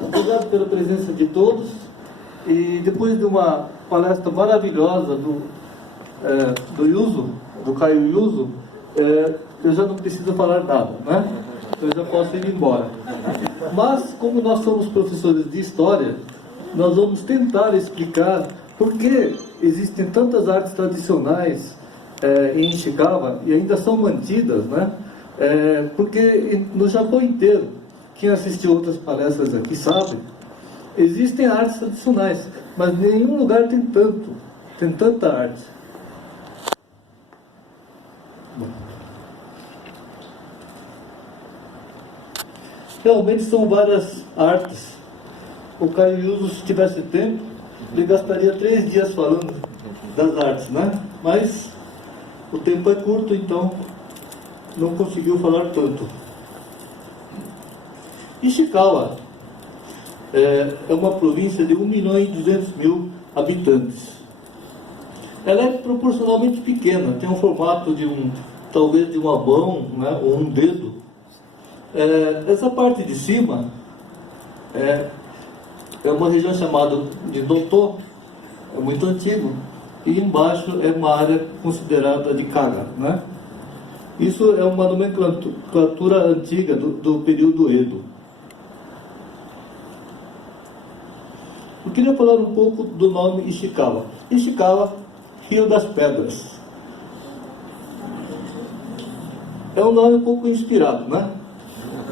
Obrigado pela presença de todos. E depois de uma palestra maravilhosa do Yuzo, do Caio Yuzo, eu já não preciso falar nada, né? Eu já posso ir embora. Mas, como nós somos professores de história, nós vamos tentar explicar por que existem tantas artes tradicionais em Ishikawa e ainda são mantidas, né? Porque no Japão inteiro, quem assistiu outras palestras aqui sabe, existem artes tradicionais, mas nenhum lugar tem tanta arte. Realmente são várias artes. O Caio Yuzo, se tivesse tempo, ele gastaria 3 dias falando das artes, né? Mas o tempo é curto, então não conseguiu falar tanto. Ishikawa é uma província de 1.200.000 habitantes. Ela é proporcionalmente pequena, tem um formato de talvez de uma mão, né, ou um dedo. Essa parte de cima é uma região chamada de Noto, é muito antigo, e embaixo é uma área considerada de Kaga, né? Isso é uma nomenclatura antiga do período Edo. Eu queria falar um pouco do nome Ishikawa. Ishikawa, Rio das Pedras. É um nome um pouco inspirado, né?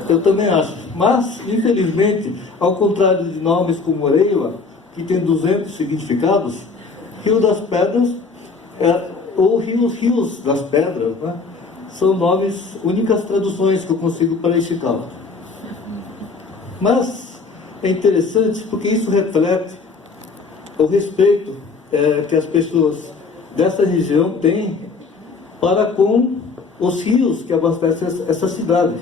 Eu também acho. Mas, infelizmente, ao contrário de nomes como Reiwa, que tem 200 significados, Rio das Pedras, ou Rios das Pedras, né? São nomes, únicas traduções que eu consigo para Ishikawa. Mas é interessante porque isso reflete o respeito que as pessoas dessa região têm para com os rios que abastecem essa cidade.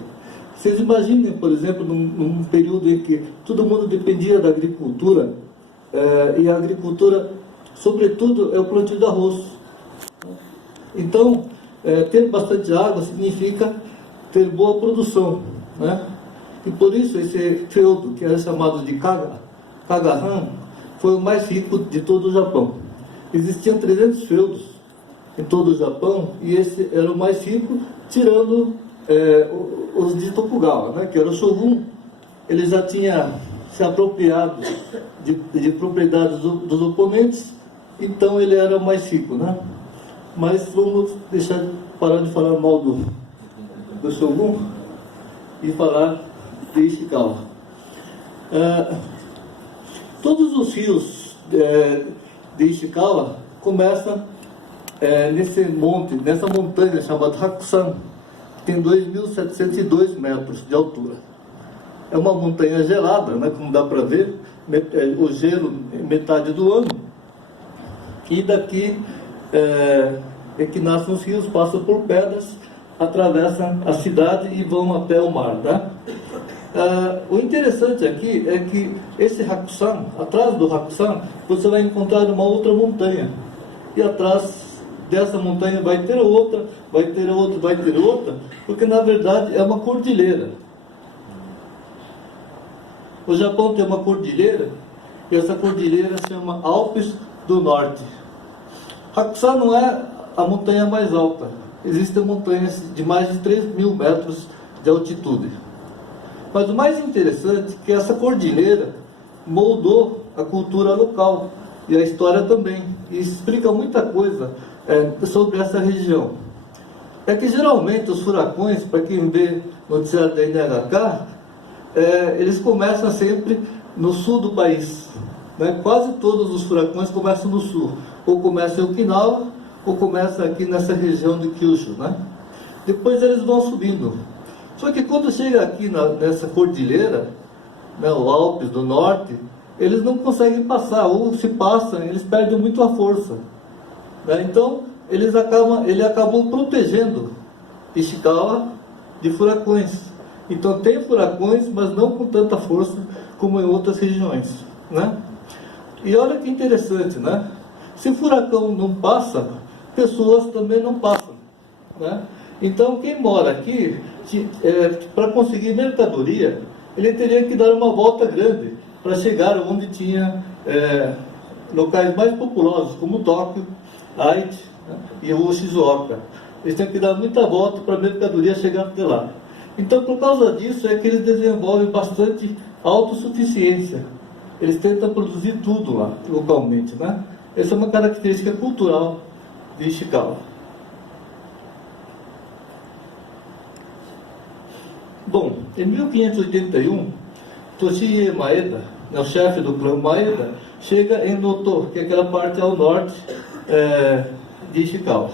Vocês imaginem, por exemplo, num período em que todo mundo dependia da agricultura, e a agricultura, sobretudo, é o plantio de arroz. Então, ter bastante água significa ter boa produção, né? E por isso esse feudo, que era chamado de Kagahan, foi o mais rico de todo o Japão. Existiam 300 feudos em todo o Japão, e esse era o mais rico, tirando os de Tokugawa, né, que era o Shogun. Ele já tinha se apropriado de propriedades dos oponentes, então ele era o mais rico, né? Mas vamos parar de falar mal do Shogun e falar de Ishikawa. Todos os rios de Ishikawa começam nessa montanha chamada Hakusan, que tem 2.702 metros de altura. É uma montanha gelada, né, como dá para ver, o gelo metade do ano, e daqui é que nascem os rios, passam por pedras, atravessam a cidade e vão até o mar, tá? O interessante aqui é que esse Hakusan, atrás do Hakusan, você vai encontrar uma outra montanha, e atrás dessa montanha vai ter outra, vai ter outra, vai ter outra, porque na verdade é uma cordilheira. O Japão tem uma cordilheira, e essa cordilheira se chama Alpes do Norte. Hakusan não é a montanha mais alta. Existem montanhas de mais de 3.000 metros de altitude. Mas o mais interessante é que essa cordilheira moldou a cultura local e a história também, e explica muita coisa sobre essa região. É que geralmente os furacões, para quem vê noticiário da NHK, eles começam sempre no sul do país, né? Quase todos os furacões começam no sul, ou começam em Okinawa, ou começam aqui nessa região de Kyushu, né? Depois eles vão subindo. Só que quando chega aqui nessa cordilheira, né, o Alpes do Norte, eles não conseguem passar, ou se passam, eles perdem muito a força, né? Então ele acabou protegendo Ishikawa de furacões. Então tem furacões, mas não com tanta força como em outras regiões, né? E olha que interessante, né? Se furacão não passa, pessoas também não passam, né? Então, quem mora aqui, para conseguir mercadoria, ele teria que dar uma volta grande para chegar onde tinha locais mais populosos, como Tóquio, Aichi, né, e o Shizuoka. Eles têm que dar muita volta para a mercadoria chegar até lá. Então, por causa disso, é que eles desenvolvem bastante autossuficiência. Eles tentam produzir tudo lá, localmente, né? Essa é uma característica cultural de Ishikawa. Bom, em 1581, Toshie Maeda, o chefe do clã Maeda, chega em Noto, que é aquela parte ao norte de Ishikawa,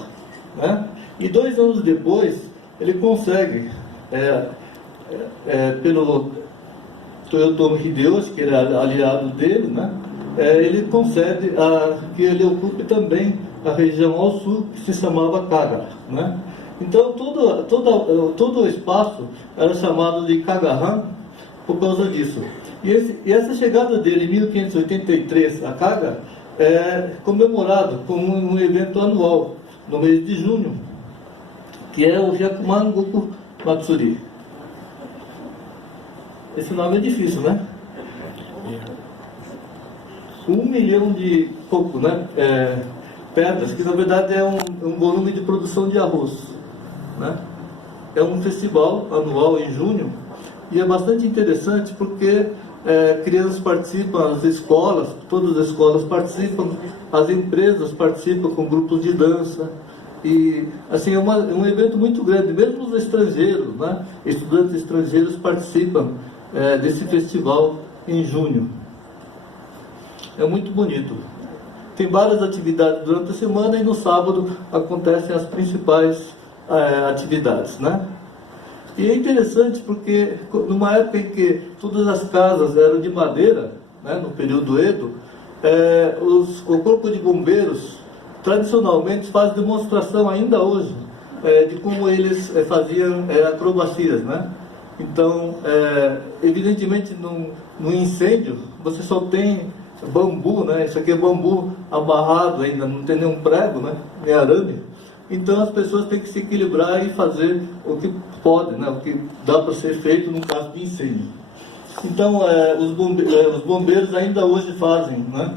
né? E 2 anos depois, ele consegue, pelo Toyotomi Hideyoshi, que era aliado dele, né? Ele concede que ele ocupe também a região ao sul, que se chamava Kaga, né? Então, todo o espaço era chamado de Kagahan por causa disso. E essa chegada dele em 1583 a Kaga é comemorado como um evento anual, no mês de junho, que é o Hyakuman Goku Matsuri. Esse nome é difícil, né? 1 milhão de pouco, né? Pedras, que na verdade é um volume de produção de arroz, né? É um festival anual em junho e é bastante interessante porque crianças participam, as escolas, todas as escolas participam, as empresas participam com grupos de dança. E assim, é um evento muito grande, mesmo os estrangeiros, né? Estudantes estrangeiros participam desse festival em junho. É muito bonito. Tem várias atividades durante a semana e no sábado acontecem as principais atividades, né? E é interessante porque numa época em que todas as casas eram de madeira, né, no período Edo, o corpo de bombeiros tradicionalmente faz demonstração ainda hoje de como eles faziam acrobacias, né? Então, evidentemente, no incêndio, você só tem bambu, né? Isso aqui é bambu amarrado ainda, não tem nenhum prego, né? Nem arame. Então, as pessoas têm que se equilibrar e fazer o que pode, né? O que dá para ser feito no caso de incêndio. Então, os bombeiros ainda hoje fazem, né?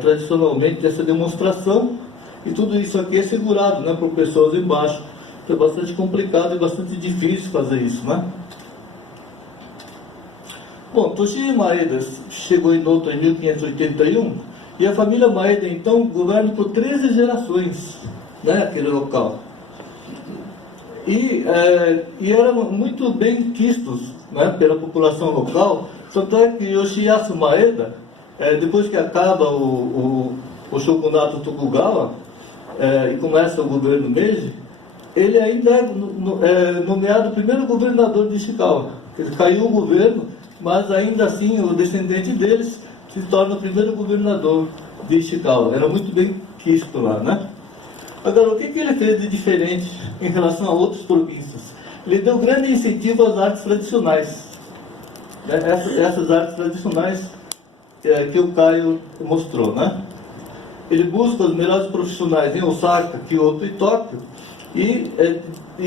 Tradicionalmente, essa demonstração, e tudo isso aqui é segurado, né? Por pessoas embaixo. É bastante complicado e bastante difícil fazer isso, né? Bom, Toshie Maeda chegou em Noto em 1581 e a família Maeda, então, governa por 13 gerações, né, aquele local. E eram muito bem quistos, né, pela população local, tanto é que Yoshiyasu Maeda, depois que acaba o shogunato Tokugawa e começa o governo Meiji, ele ainda é nomeado primeiro governador de Ishikawa. Ele caiu o governo, mas ainda assim o descendente deles se torna o primeiro governador de Ishikawa. Era muito bem quisto lá, né? Agora, o que ele fez de diferente em relação a outras províncias? Ele deu grande incentivo às artes tradicionais. Né? Essas artes tradicionais que o Caio mostrou, né? Ele busca os melhores profissionais em Osaka, Kyoto e Tóquio e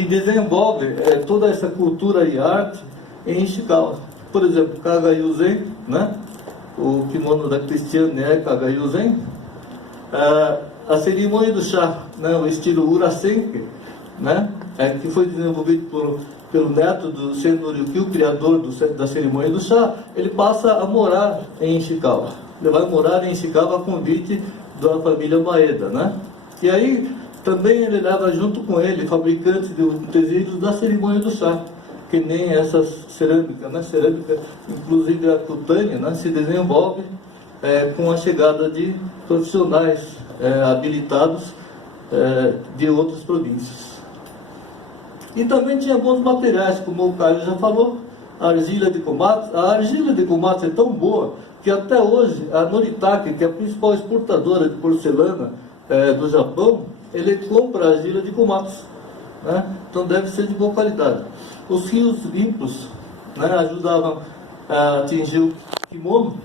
desenvolve toda essa cultura e arte em Ishikawa. Por exemplo, Kagayuzen, né? O kimono da Cristiane é Kagayuzen. A cerimônia do chá, né? O estilo Urasenke, né? Que foi desenvolvido pelo neto do Sendo Ryukyu, o criador da cerimônia do chá. Ele passa a morar em Ishikawa. Ele vai morar em Ishikawa a convite da família Maeda, né? E aí também ele leva junto com ele fabricantes de utensílios da cerimônia do chá, que nem essas cerâmicas, né? Cerâmica, inclusive a cutânea, né? Se desenvolve com a chegada de profissionais habilitados de outras províncias. E também tinha bons materiais, como o Caio já falou, a argila de Komatsu. A argila de Komatsu é tão boa que até hoje a Noritake, que é a principal exportadora de porcelana do Japão, ele compra a argila de Komatsu, né? Então deve ser de boa qualidade. Os rios limpos, né, ajudavam a atingir o kimono,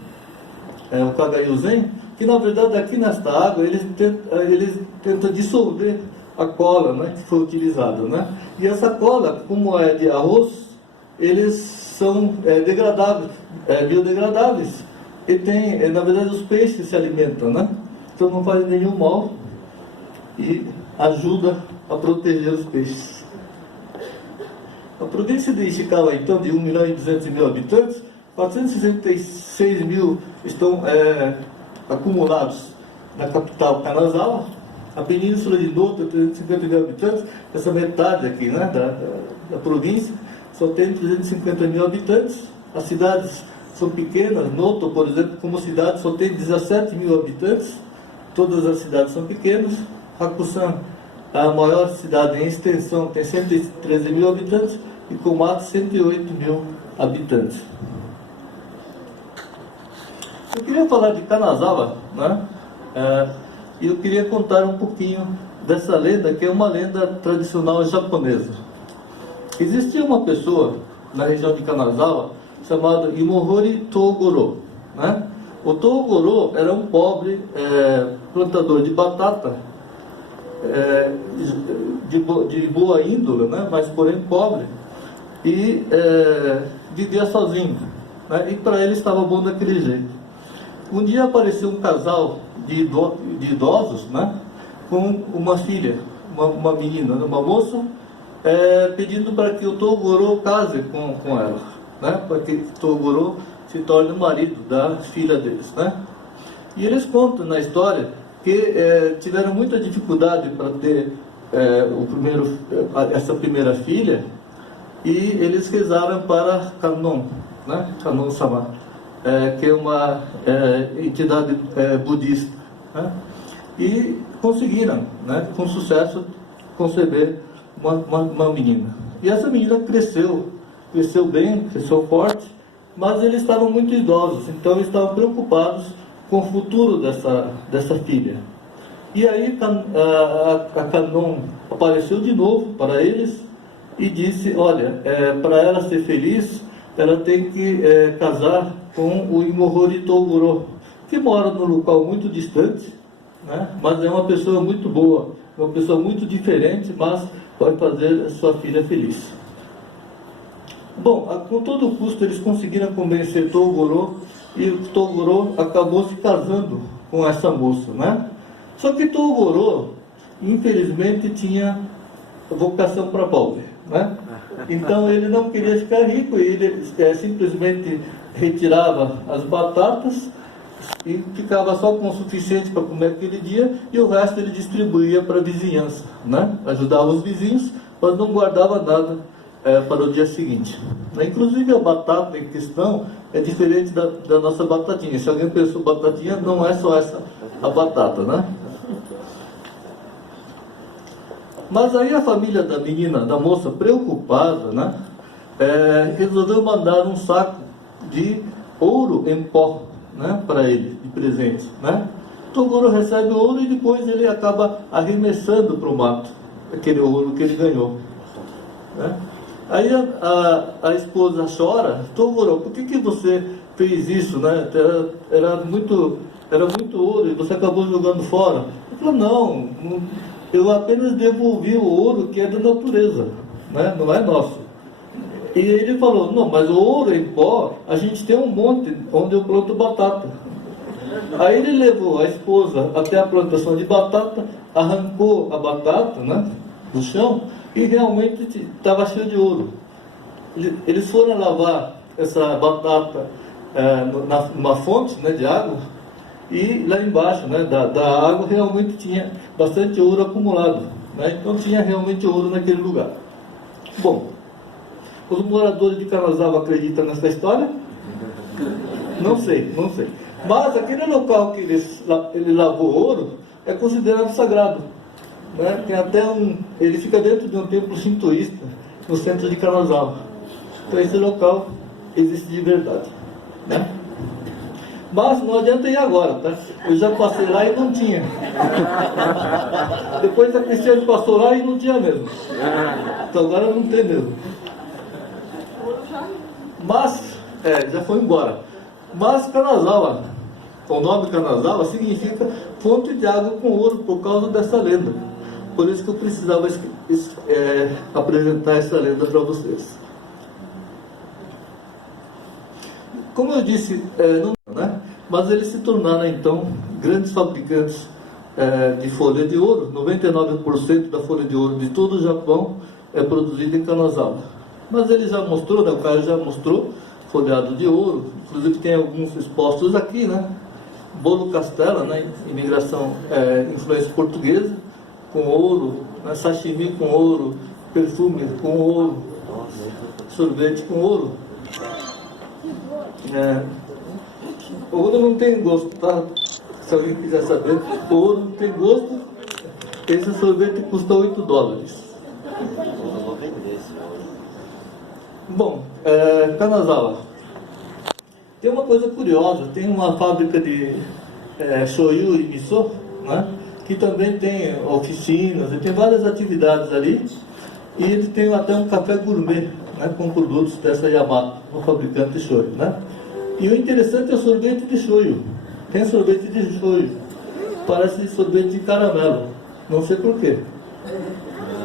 o Kagayuzen, que na verdade aqui nesta água eles tentam dissolver a cola, né, que foi utilizada, né? E essa cola, como é de arroz, eles são degradáveis, biodegradáveis. E tem, na verdade, os peixes se alimentam, né? Então não faz nenhum mal e ajuda a proteger os peixes. A província de Ishikawa, então, de 1.200.000 habitantes, 466 mil estão acumulados na capital Kanazawa. A península de Noto, 350 mil habitantes, essa metade aqui, né, da província, só tem 350 mil habitantes. As cidades são pequenas. Noto, por exemplo, como cidade, só tem 17 mil habitantes. Todas as cidades são pequenas. Hakusan, a maior cidade em extensão, tem 113 mil habitantes. E Komatsu, 108 mil habitantes. Eu queria falar de Kanazawa, né? E eu queria contar um pouquinho dessa lenda, que é uma lenda tradicional japonesa. Existia uma pessoa na região de Kanazawa chamada Imohori Togoro, né? O Togoro era um pobre plantador de batata, de boa índole, né? Mas porém pobre, e vivia sozinho, né? E para ele estava bom daquele jeito. Um dia apareceu um casal de idosos, né, com uma filha, uma menina, uma moça, pedindo para que o Togoro case com ela, né, para que o Togoro se torne o marido da filha deles, né. E eles contam na história que tiveram muita dificuldade para ter essa primeira filha, e eles rezaram para Kannon, né, Kannon-sama, que é uma entidade budista, né? E conseguiram, né, com sucesso, conceber uma menina. E essa menina cresceu bem, cresceu forte, mas eles estavam muito idosos, então eles estavam preocupados com o futuro dessa filha. E aí a Kannon apareceu de novo para eles e disse: olha, para ela ser feliz, ela tem que casar com o Imohori Togoro, que mora num local muito distante, né? Mas é uma pessoa muito boa, uma pessoa muito diferente, mas vai fazer a sua filha feliz. Bom, com todo custo eles conseguiram convencer Togoro, e o Togoro acabou se casando com essa moça, né? Só que Togoro, infelizmente, tinha vocação para pobre, né? Então ele não queria ficar rico, e ele simplesmente retirava as batatas e ficava só com o suficiente para comer aquele dia, e o resto ele distribuía para a vizinhança, né? Ajudava os vizinhos, mas não guardava nada para o dia seguinte. Inclusive a batata em questão é diferente da nossa batatinha. Se alguém pensou batatinha, não é só essa a batata, né? Mas aí a família da menina, da moça, preocupada, né, resolveu mandar um saco de ouro em pó, né, para ele, de presente, né? Togoro recebe o ouro e depois ele acaba arremessando para o mato aquele ouro que ele ganhou, né? Aí a esposa chora: Togoro, por que você fez isso, né? Era muito ouro e você acabou jogando fora. Ele falou: não, eu apenas devolvi o ouro que é da natureza, né? Não é nosso. E ele falou: não, mas o ouro em pó, a gente tem um monte onde eu planto batata. Aí ele levou a esposa até a plantação de batata, arrancou a batata, né, do chão, e realmente estava cheio de ouro. Eles foram lavar essa batata numa fonte, né, de água, e lá embaixo, né, da água realmente tinha bastante ouro acumulado, né? Então tinha realmente ouro naquele lugar. Bom, os moradores de Kanazawa acreditam nessa história? Não sei. Mas aquele local que ele lavou ouro é considerado sagrado, né? Tem até ele fica dentro de um templo shintoísta no centro de Kanazawa. Então esse local existe de verdade, né? Mas não adianta ir agora, tá? Eu já passei lá e não tinha. Depois a Cristiane passou lá e não tinha mesmo. Então agora não tem mesmo. Mas, já foi embora. Mas Kanazawa, o nome Kanazawa significa fonte de água com ouro, por causa dessa lenda. Por isso que eu precisava apresentar essa lenda para vocês. Como eu disse, né? Mas eles se tornaram então grandes fabricantes de folha de ouro. 99% da folha de ouro de todo o Japão é produzida em Kanazawa. Mas ele já mostrou, né? O Caio já mostrou folhado de ouro. Inclusive tem alguns expostos aqui, né? Bolo Castella, né? Imigração, influência portuguesa, com ouro, né? Sashimi com ouro, perfume com ouro, sorvete com ouro. Ouro não tem gosto, tá? Se alguém quiser saber, ouro não tem gosto. Esse sorvete custa $8. Bom, Kanazawa. Tem uma coisa curiosa, tem uma fábrica de shoyu e miso, né? Que também tem oficinas, e tem várias atividades ali. E ele tem até um café gourmet, né? Com produtos dessa Yamato, um fabricante de shoyu, né? E o interessante é o sorvete de shoyu. Tem sorvete de shoyu. Parece sorvete de caramelo. Não sei porquê.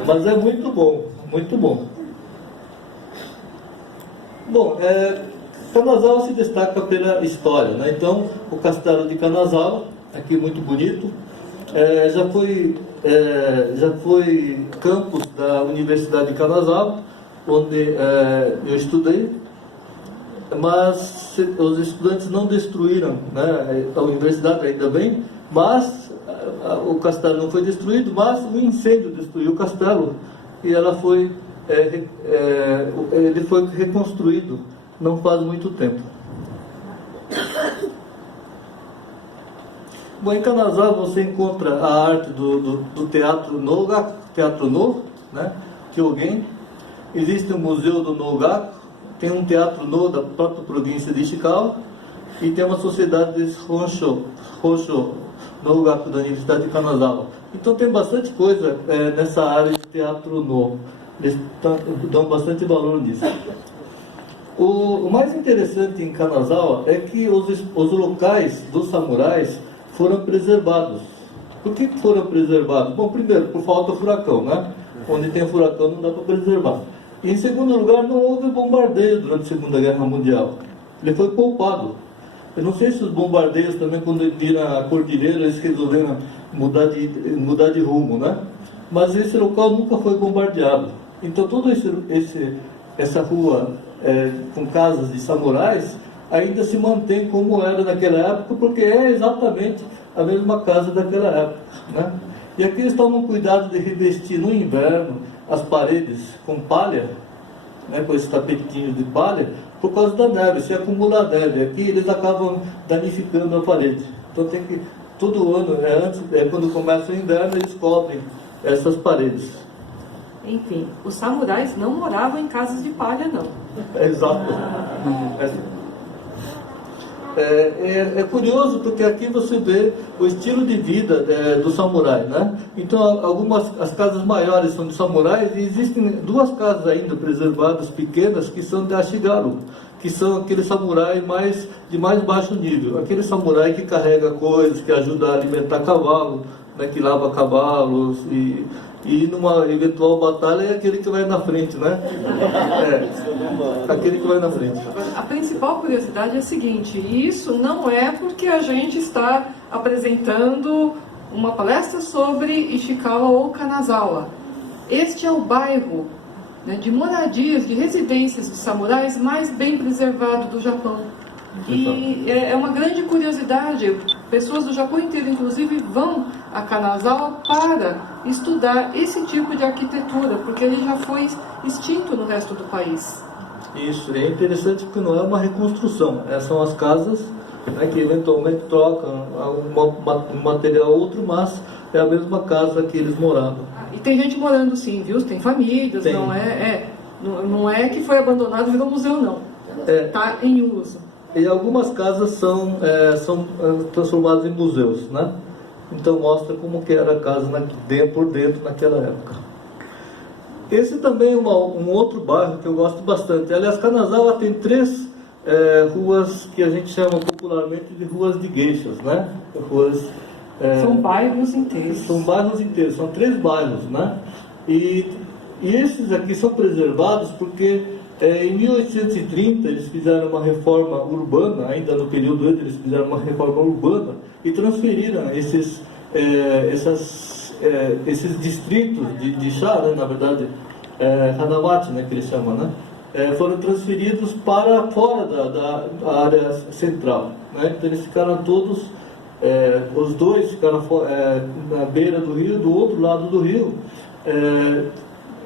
Mas é muito bom. Muito bom. Bom, Kanazawa se destaca pela história, né? Então, o castelo de Kanazawa, aqui muito bonito, já foi campus da Universidade de Kanazawa, onde eu estudei. Mas os estudantes não destruíram, né, a universidade, ainda bem, mas o castelo não foi destruído, mas um incêndio destruiu o castelo e ele foi reconstruído não faz muito tempo. Bom, em Kanazawa você encontra a arte do teatro No, né, Kyogen. Existe o Museu do Nogaku. Tem um teatro No da própria província de Ishikawa e tem uma sociedade de Honsho Nogaku da Universidade de Kanazawa. Então tem bastante coisa nessa área de teatro No. Eles dão bastante valor nisso. O mais interessante em Kanazawa é que os locais dos samurais foram preservados. Por que foram preservados? Bom, primeiro, por falta de furacão, né? Onde tem furacão não dá para preservar. E, em segundo lugar, não houve bombardeio durante a Segunda Guerra Mundial. Ele foi poupado. Eu não sei se os bombardeios também, quando viram a cordilheira, eles resolveram mudar de rumo, né? Mas esse local nunca foi bombardeado. Então, toda essa rua com casas de samurais ainda se mantém como era naquela época, porque é exatamente a mesma casa daquela época, né? E aqui eles tomam cuidado de revestir no inverno as paredes com palha, né, com esses tapetinhos de palha, por causa da neve. Se acumular neve aqui, eles acabam danificando a parede. Então tem que, todo ano, quando começa o inverno, eles cobrem essas paredes. Enfim, os samurais não moravam em casas de palha, não. Exato. É curioso porque aqui você vê o estilo de vida do samurai, né? Então as casas maiores são de samurais e existem duas casas ainda preservadas pequenas que são de Ashigaru, que são aqueles samurai de mais baixo nível, aquele samurai que carrega coisas, que ajuda a alimentar cavalo, né? Que lava cavalos e numa eventual batalha é aquele que vai na frente, né? Aquele que vai na frente. A principal curiosidade é a seguinte: isso não é porque a gente está apresentando uma palestra sobre Ishikawa ou Kanazawa. Este é o bairro, né, de moradias, de residências de samurais mais bem preservado do Japão. E é uma grande curiosidade. Pessoas do Japão inteiro, inclusive, vão a Kanazawa para estudar esse tipo de arquitetura, porque ele já foi extinto no resto do país. Isso, é interessante porque não é uma reconstrução. São as casas, né, que eventualmente trocam um material ou outro, mas é a mesma casa que eles moravam. E tem gente morando sim, viu? Tem famílias, tem. Não é que foi abandonado e virou museu, não. Está em uso. E algumas casas são transformadas em museus, né? Então mostra como que era a casa por dentro naquela época. Esse também é um outro bairro que eu gosto bastante. Aliás, Kanazawa tem 3 ruas que a gente chama popularmente de ruas de geishas, né? Ruas São bairros inteiros. São bairros inteiros, são 3 bairros, né? E esses aqui são preservados porque em 1830 eles fizeram uma reforma urbana, ainda no período eles fizeram uma reforma urbana e transferiram esses distritos de chá, né, na verdade, Hanawati, né, que eles chamam, né? Foram transferidos para fora da área central, né? Então eles ficaram todos, os dois ficaram na beira do rio, do outro lado do rio,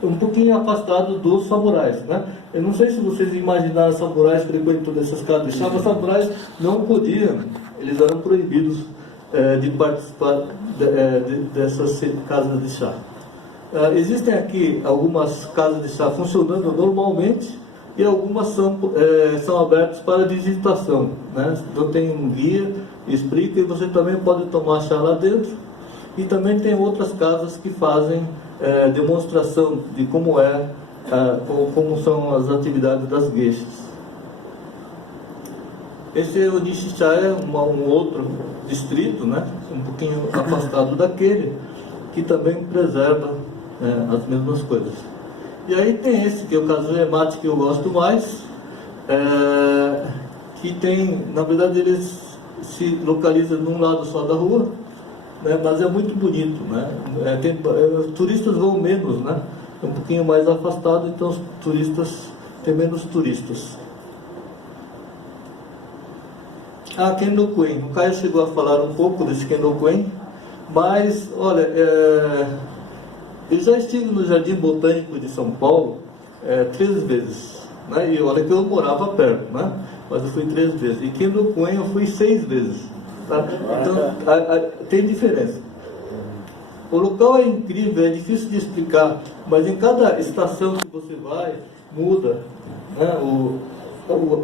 um pouquinho afastado dos samurais, né? Eu não sei se vocês imaginaram samurais frequentando essas casas de chá, mas samurais não podiam, eles eram proibidos de participar dessas casas de chá. Existem aqui algumas casas de chá funcionando normalmente e algumas são abertas para visitação, né? Então tem um guia, explica, e você também pode tomar chá lá dentro. E também tem outras casas que fazem demonstração de como são as atividades das geishas. Esse é o Nishichaya, um outro distrito, né, um pouquinho afastado daquele, que também preserva as mesmas coisas. E aí tem esse, que é o Kazuemati, que eu gosto mais, que tem, na verdade, eles se localizam num lado só da rua, né, mas é muito bonito, né? Os turistas vão menos, né? É um pouquinho mais afastado, então os turistas, tem menos turistas. Kendokuen. O Caio chegou a falar um pouco desse Kendokuen, mas, olha, eu já estive no Jardim Botânico de São Paulo 3 vezes, né? E olha que eu morava perto, né? Mas eu fui 3 vezes. E Kendokuen eu fui 6 vezes. Tá? Então, tem diferença. O local é incrível, é difícil de explicar, mas em cada estação que você vai, muda, né,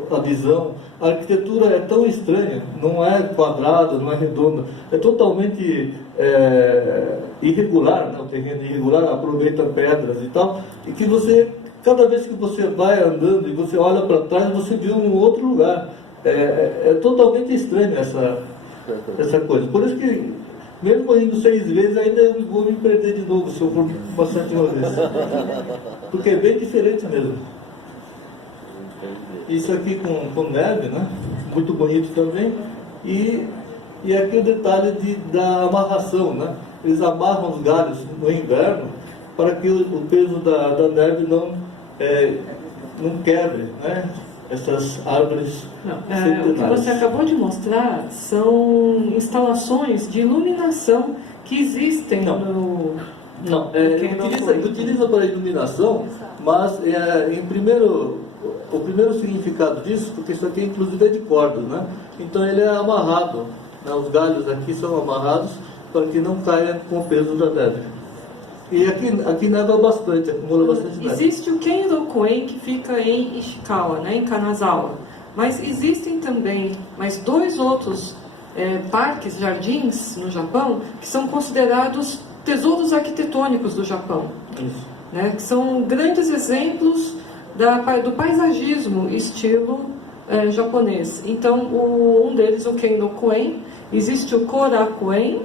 a visão. A arquitetura é tão estranha, não é quadrada, não é redonda, é totalmente irregular, né, o terreno é irregular, aproveita pedras e tal, e que você, cada vez que você vai andando e você olha para trás, você vê um outro lugar. É totalmente estranho essa coisa. Por isso que, mesmo indo 6 vezes, ainda eu vou me perder de novo se eu for bastante uma vez. Porque é bem diferente mesmo. Isso aqui com neve, né? Muito bonito também. E aqui o detalhe da amarração, né? Eles amarram os galhos no inverno para que o peso da neve não quebre, né? Essas árvores centenárias. O que você acabou de mostrar são instalações de iluminação que existem no... Não, utiliza para iluminação, mas o primeiro significado disso, porque isso aqui inclusive é de cordas, né? Então ele é amarrado, né? Os galhos aqui são amarrados para que não caia com o peso da neve. E aqui neva bastante, acumula bastante neve. Existe o Kendokuen, que fica em Ishikawa, né, em Kanazawa. Mas existem também mais 2 outros parques, jardins no Japão, que são considerados tesouros arquitetônicos do Japão. Isso. Né, que são grandes exemplos do paisagismo estilo japonês. Então, um deles, o Kendokuen, existe o Korakuen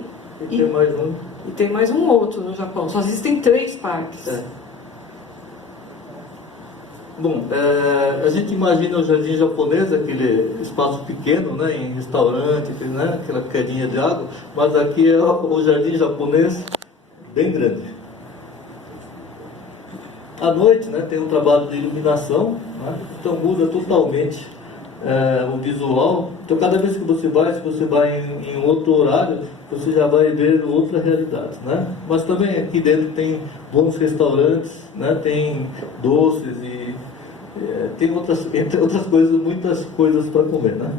E tem mais um outro no Japão. Só existem 3 parques. Bom, a gente imagina o jardim japonês, aquele espaço pequeno, né, em restaurante, né, aquela quedinha de água, mas aqui é o jardim japonês bem grande. À noite, né, tem um trabalho de iluminação, né, então muda totalmente o visual. Então cada vez que você vai, se você vai em outro horário, você já vai ver outra realidade, né? Mas também aqui dentro tem bons restaurantes, né? Tem doces e tem entre outras coisas, muitas coisas para comer, né?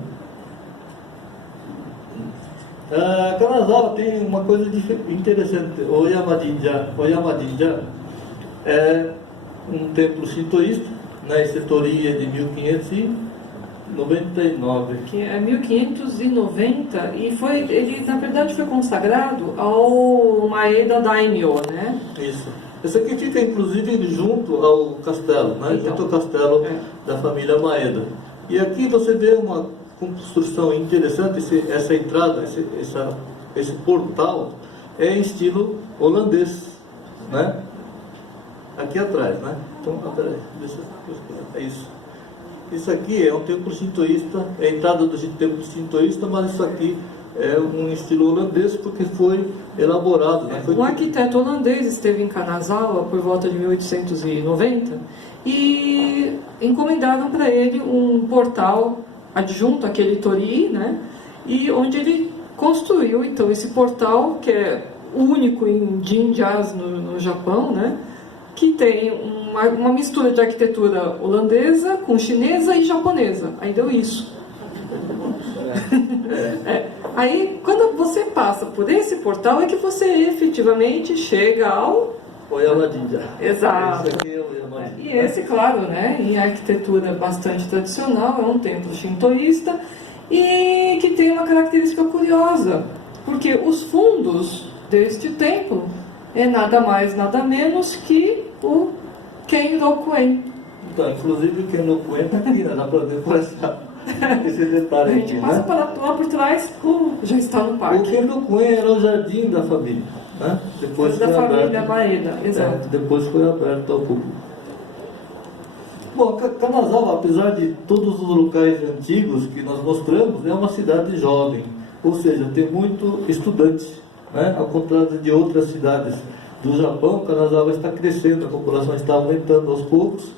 Kanazawa tem uma coisa interessante. Oyama Jinja é um templo shintoísta, né? Esse torii é de 1599. Que é 1590 e ele na verdade foi consagrado ao Maeda Daimyo, né? Isso. Esse aqui fica inclusive junto ao castelo, né? Então, junto ao castelo da família Maeda. E aqui você vê uma construção interessante, essa entrada, esse portal é em estilo holandês, né? Aqui atrás, né? Então, peraí, deixa eu... É isso. Isso aqui é um templo shintoísta, é a entrada do templo shintoísta, mas isso aqui é um estilo holandês porque foi elaborado, né? Um arquiteto holandês esteve em Kanazawa por volta de 1890 e encomendaram para ele um portal adjunto àquele torii, né? E onde ele construiu então esse portal, que é único em Jinjas no Japão, né? Que tem uma mistura de arquitetura holandesa com chinesa e japonesa. Aí deu isso. Aí, quando você passa por esse portal, é que você efetivamente chega ao Oyamadinja. Exato. Esse aqui é o Oyamadinja. E esse, claro, né, em arquitetura bastante tradicional, é um templo shintoísta e que tem uma característica curiosa, porque os fundos deste templo é nada mais, nada menos que o Kenrokuen. Então, inclusive o Kenrokuen está aqui, né? Dá para ver por esse detalhe A gente aqui, passa né? lá por trás, já está no O parque. Kenrokuen era o jardim da família, né? Depois Da foi família aberto, Maeda, exato. depois foi aberto ao público. Bom, Kanazawa, apesar de todos os locais antigos que nós mostramos, é uma cidade jovem, ou seja, tem muito estudante, né? Ao contrário de outras cidades do Japão, Kanazawa está crescendo, a população está aumentando aos poucos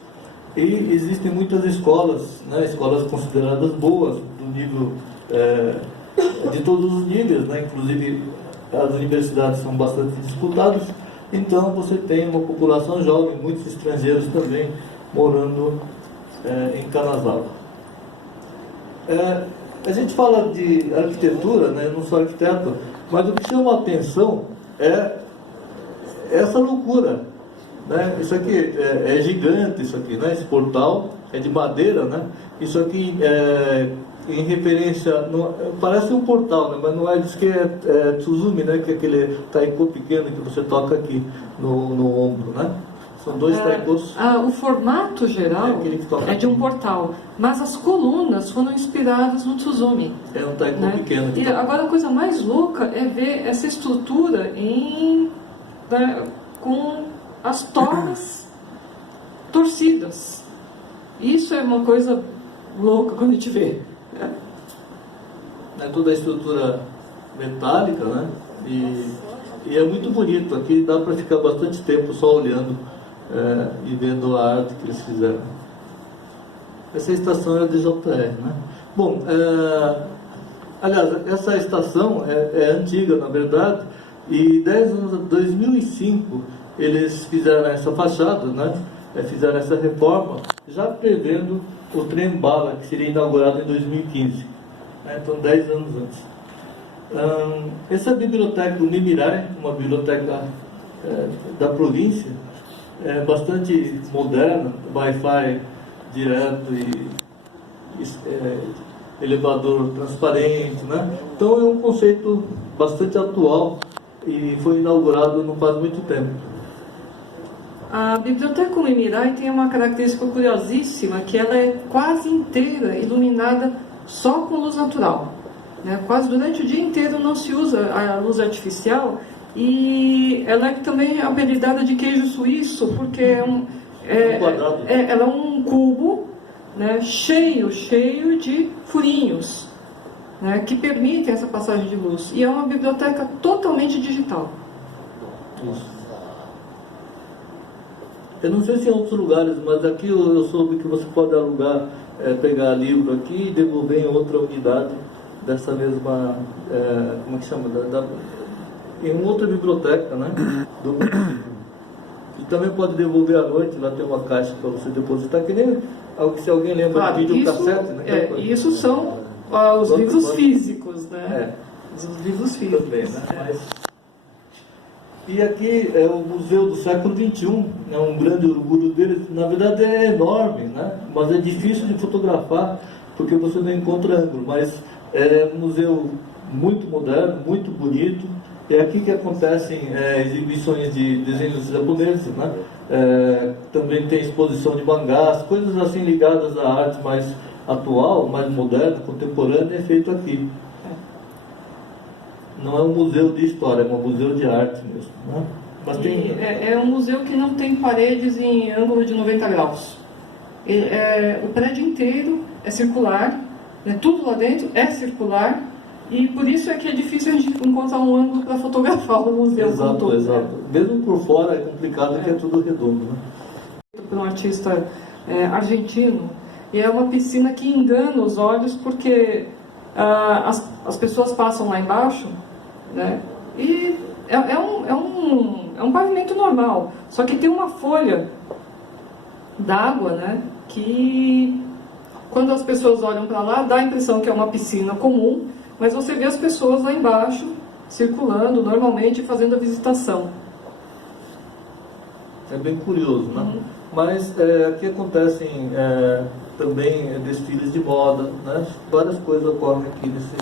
e existem muitas escolas, né? Escolas consideradas boas, do nível, de todos os níveis, né? Inclusive as universidades são bastante disputadas, então você tem uma população jovem, muitos estrangeiros também morando em Kanazawa. A gente fala de arquitetura, né? Eu não sou arquiteto, mas o que chama a atenção é essa loucura, né? Isso aqui é gigante, isso aqui, né? Esse portal é de madeira, né? Isso aqui em referência, parece um portal, né? Mas não é, diz que é Tsuzumi, né? Que é aquele taiko pequeno que você toca aqui no ombro, né? São dois taikos. O formato geral é de um portal, mas as colunas foram inspiradas no Tsuzumi. É um taiko né? pequeno. E agora a coisa mais louca é ver essa estrutura com as torres torcidas. Isso é uma coisa louca quando a gente vê. É toda a estrutura metálica, né? E é muito bonito. Aqui dá para ficar bastante tempo só olhando e vendo a arte que eles fizeram. Essa estação é de JR, né? Bom, aliás, essa estação é antiga, na verdade, e 10 anos, 2005, eles fizeram essa fachada, né? Fizeram essa reforma, já prevendo o trem-bala, que seria inaugurado em 2015, né? Então 10 anos antes. Essa biblioteca do Nimirai, uma biblioteca da província, é bastante moderna, Wi-Fi direto e elevador transparente, né? Então é um conceito bastante atual e foi inaugurado não faz muito tempo. A Biblioteca Uemirai tem uma característica curiosíssima, que ela é quase inteira iluminada só com luz natural, né? Quase durante o dia inteiro não se usa a luz artificial, e ela é também apelidada de queijo suíço, porque ela é um cubo, né, cheio de furinhos, né, que permitem essa passagem de luz. E é uma biblioteca totalmente digital. Isso. Eu não sei se em outros lugares, mas aqui eu soube que você pode alugar, pegar livro aqui e devolver em outra unidade dessa mesma, como é que chama? Em uma outra biblioteca, né? E também pode devolver à noite, lá tem uma caixa para você depositar, que nem se alguém lembra de videocassete, né? Isso são os livros físicos, né? Os livros físicos. Também, né? E aqui é o Museu do Século XXI, é um grande orgulho deles. Na verdade é enorme, né? Mas é difícil de fotografar, porque você não encontra ângulo. Mas é um museu muito moderno, muito bonito. É aqui que acontecem exibições de desenhos japoneses, né? Também tem exposição de mangás, coisas assim ligadas à arte mais atual, mais moderna, contemporânea, é feito aqui. Não é um museu de história, é um museu de arte mesmo. Né? Mas tem... é um museu que não tem paredes em ângulo de 90 graus. O prédio inteiro é circular, né? Tudo lá dentro é circular, e por isso é que é difícil a gente encontrar um ângulo para fotografar o museu. Exato, exato. Mesmo por fora é complicado, que é tudo redondo. Né? Por um artista argentino, e é uma piscina que engana os olhos, porque as pessoas passam lá embaixo, né? E é um pavimento normal, só que tem uma folha d'água, né? Que quando as pessoas olham para lá, dá a impressão que é uma piscina comum, mas você vê as pessoas lá embaixo circulando normalmente, fazendo a visitação. É bem curioso, né? Mas aqui acontecem também desfiles de moda, né? Várias coisas ocorrem aqui nesse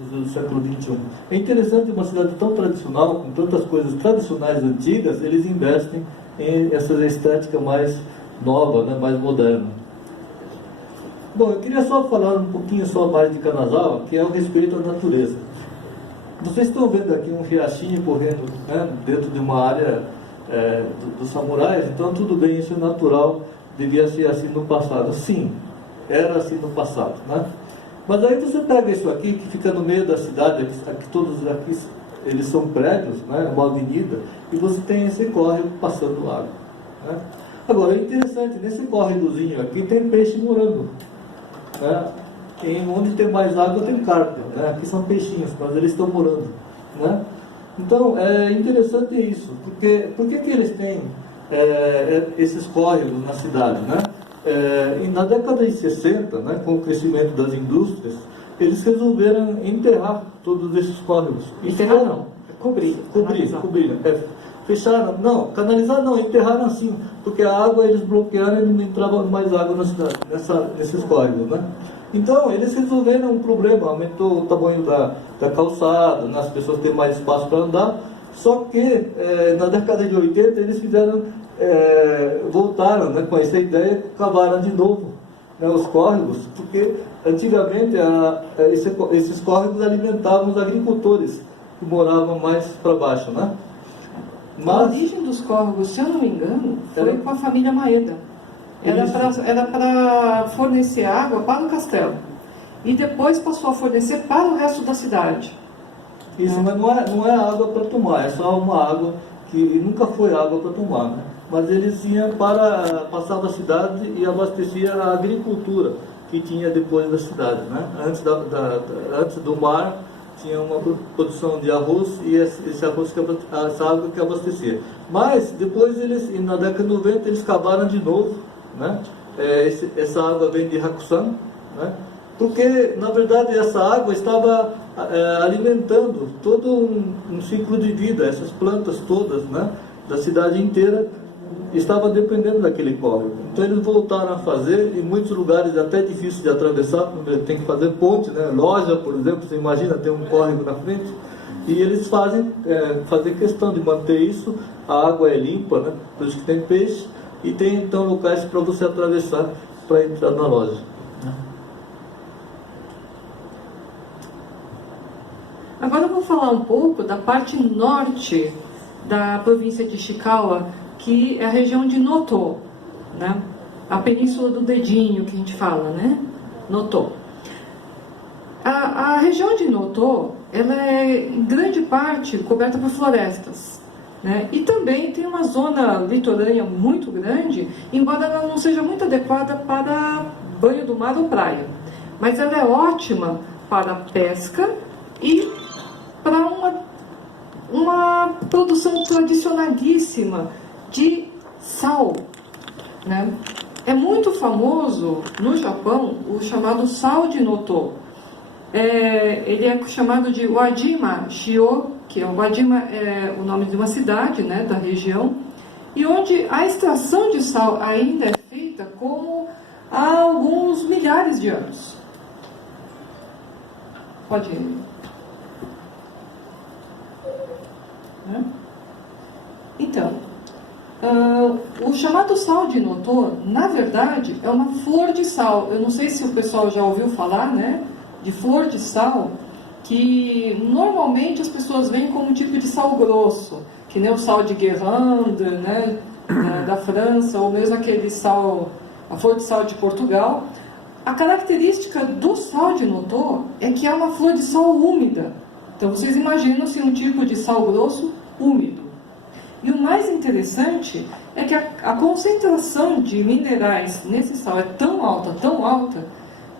museu do século XXI. É interessante, uma cidade tão tradicional, com tantas coisas tradicionais antigas, eles investem em essa estética mais nova, né? Mais moderna. Bom, eu queria só falar um pouquinho só mais de Kanazawa, que é o respeito à natureza. Vocês estão vendo aqui um riachinho correndo, né, dentro de uma área dos samurais, então tudo bem, isso é natural, devia ser assim no passado. Sim, era assim no passado, né? Mas aí você pega isso aqui, que fica no meio da cidade, aqui todos aqui, eles são prédios, né, uma avenida, e você tem esse córrego passando água, né? Agora, é interessante, nesse córregozinho aqui tem peixe morando, né? Onde tem mais água tem carpa, né? Aqui são peixinhos, mas eles estão morando, né? Então, é interessante isso, porque por que eles têm esses córregos na cidade, né? E na década de 60, né, com o crescimento das indústrias, eles resolveram enterrar todos esses córregos. Enterrar não, cobrir. Fecharam, não, canalizar não, enterraram assim, porque a água eles bloquearam e não entrava mais água na cidade, nesses córregos, né? Então, eles resolveram um problema, aumentou o tamanho da calçada, né? As pessoas têm mais espaço para andar, só que na década de 80 eles voltaram, né, com essa ideia, cavaram de novo, né, os córregos, porque antigamente esses córregos alimentavam os agricultores que moravam mais para baixo, né? Mas a origem dos córregos, se eu não me engano, foi com a família Maeda. Era para fornecer água para o castelo. E depois passou a fornecer para o resto da cidade. Isso, mas não é água para tomar, é só uma água que nunca foi água para tomar, né? Mas eles iam para passar da cidade e abastecia a agricultura que tinha depois da cidade, né? Antes do mar tinha uma produção de arroz e esse arroz essa água que abastecia. Mas depois na década de 90 eles cavaram de novo, né? Essa água vem de Hakusan, né? Porque na verdade essa água estava alimentando todo um ciclo de vida, essas plantas todas, né, da cidade inteira estava dependendo daquele córrego. Então eles voltaram a fazer, em muitos lugares até difícil de atravessar, tem que fazer ponte, né? Loja, por exemplo, você imagina ter um córrego na frente, e eles fazem questão de manter isso, a água é limpa, né? Por isso que tem peixe, e tem então locais para você atravessar para entrar na loja. Agora eu vou falar um pouco da parte norte da província de Ishikawa, que é a região de Noto, né? A península do dedinho que a gente fala, né? Noto. A região de Noto, ela é em grande parte coberta por florestas, né? E também tem uma zona litorânea muito grande, embora ela não seja muito adequada para banho do mar ou praia. Mas ela é ótima para pesca e para uma produção tradicionalíssima de sal, né? É muito famoso no Japão o chamado sal de Noto. Ele é chamado de Wajima Shio, que o Wajima é o nome de uma cidade, né, da região, e onde a extração de sal ainda é feita como há alguns milhares de anos. Pode ir. Então, o chamado sal de Noto, na verdade, é uma flor de sal. Eu não sei se o pessoal já ouviu falar, né, de flor de sal, que normalmente as pessoas veem como um tipo de sal grosso, que nem o sal de Guérande, né, da França, ou mesmo aquele sal, a flor de sal de Portugal. A característica do sal de Noto é que é uma flor de sal úmida. Então vocês imaginam assim, um tipo de sal grosso úmido. E o mais interessante é que a concentração de minerais nesse sal é tão alta,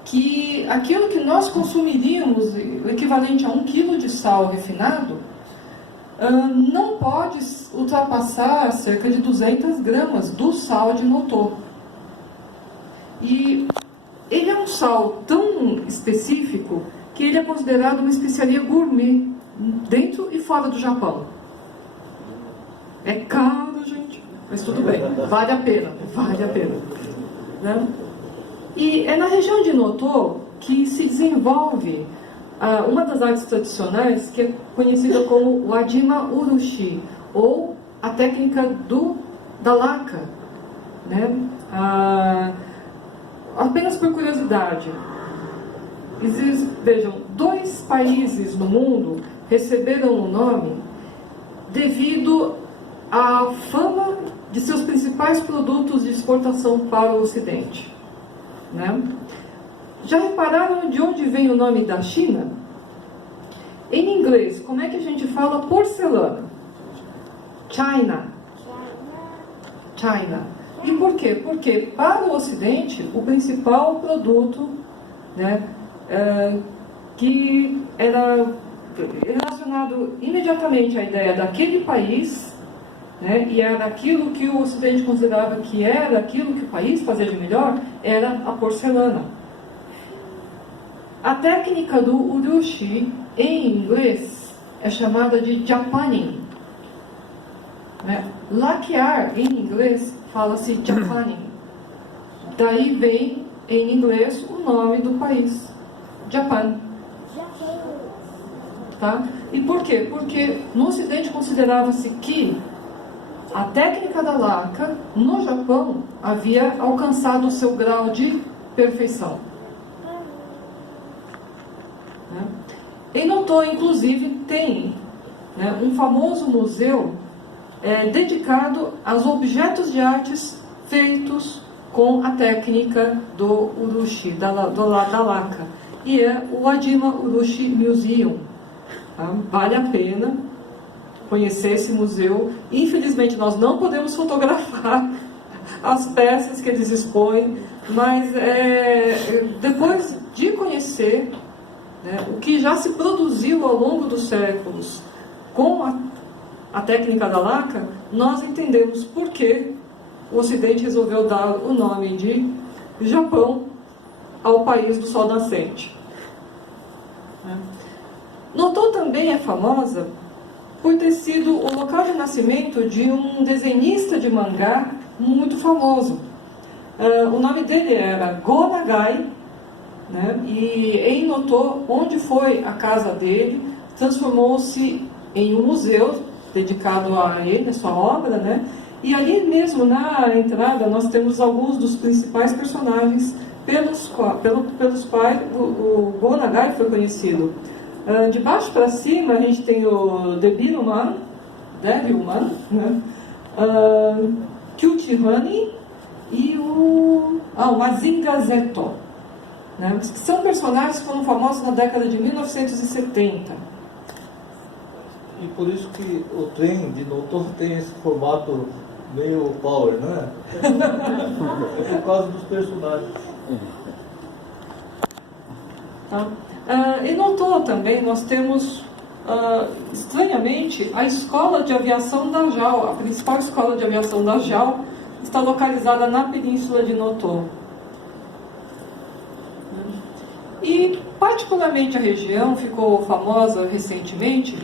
que aquilo que nós consumiríamos, o equivalente a 1 quilo de sal refinado, não pode ultrapassar cerca de 200 gramas do sal de Noto. E ele é um sal tão específico que ele é considerado uma especiaria gourmet dentro e fora do Japão. É caro, gente, mas tudo bem, vale a pena, né? E é na região de Noto que se desenvolve uma das artes tradicionais que é conhecida como Wajima Urushi, ou a técnica da laca, né? Apenas por curiosidade, vejam, 2 países no mundo receberam o nome devido à fama de seus principais produtos de exportação para o Ocidente, né? Já repararam de onde vem o nome da China? Em inglês, como é que a gente fala porcelana? China. E por quê? Porque para o Ocidente, o principal produto, né, que era relacionado imediatamente à ideia daquele país, né, e era aquilo que o Ocidente considerava que era aquilo que o país fazia de melhor, era a porcelana. A técnica do urushi, em inglês, é chamada de japanning, né? Laquear, em inglês, fala-se japanning. Daí vem, em inglês, o nome do país, Japan. Tá? E por quê? Porque no Ocidente considerava-se que a técnica da laca, no Japão, havia alcançado o seu grau de perfeição. Né? Em Noto, inclusive, tem, né, um famoso museu dedicado aos objetos de artes feitos com a técnica do urushi, da laca. E é o Wajima Urushi Museum. Tá? Vale a pena conhecer esse museu. Infelizmente nós não podemos fotografar as peças que eles expõem, mas depois de conhecer, né, o que já se produziu ao longo dos séculos com a técnica da laca, nós entendemos por que o Ocidente resolveu dar o nome de Japão ao país do sol nascente. Noto também é famosa por ter sido o local de nascimento de um desenhista de mangá muito famoso. O nome dele era Go Nagai, né? E em Noto, onde foi a casa dele, transformou-se em um museu dedicado a ele, a sua obra, né? E ali mesmo na entrada nós temos alguns dos principais personagens pelos quais o Go Nagai foi conhecido. De baixo para cima a gente tem o Devilman, né? Kyuchihani e o Mazinga Zeto, né? Que são personagens que foram famosos na década de 1970. E por isso que o trem de Noto tem esse formato meio power, não é? É por causa dos personagens. Tá? Em Noto também nós temos, estranhamente, a escola de aviação da JAL. A principal escola de aviação da JAL está localizada na península de Noto. E particularmente a região ficou famosa recentemente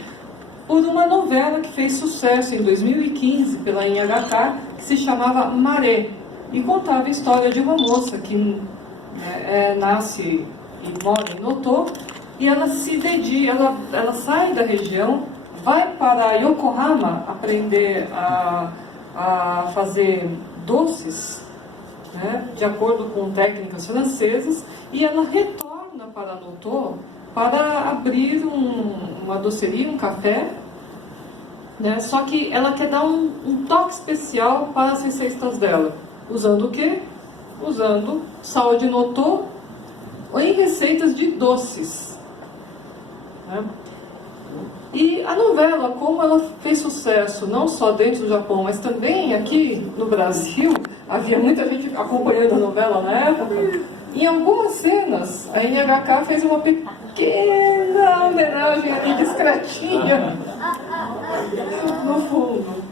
por uma novela que fez sucesso em 2015 pela NHK, que se chamava Maré, e contava a história de uma moça que nasce e mora em Noto, e ela se dedica, ela sai da região, vai para Yokohama aprender a fazer doces, né, de acordo com técnicas francesas, e ela retorna para Noto para abrir uma doceria, um café, né? Só que ela quer dar um toque especial para as receitas dela. Usando o quê? Usando sal de inoto em receitas de doces, né? E a novela, como ela fez sucesso não só dentro do Japão, mas também aqui no Brasil, havia muita gente acompanhando a novela na época. Em algumas cenas, a NHK fez uma pequena homenagem ali discretinha no fundo.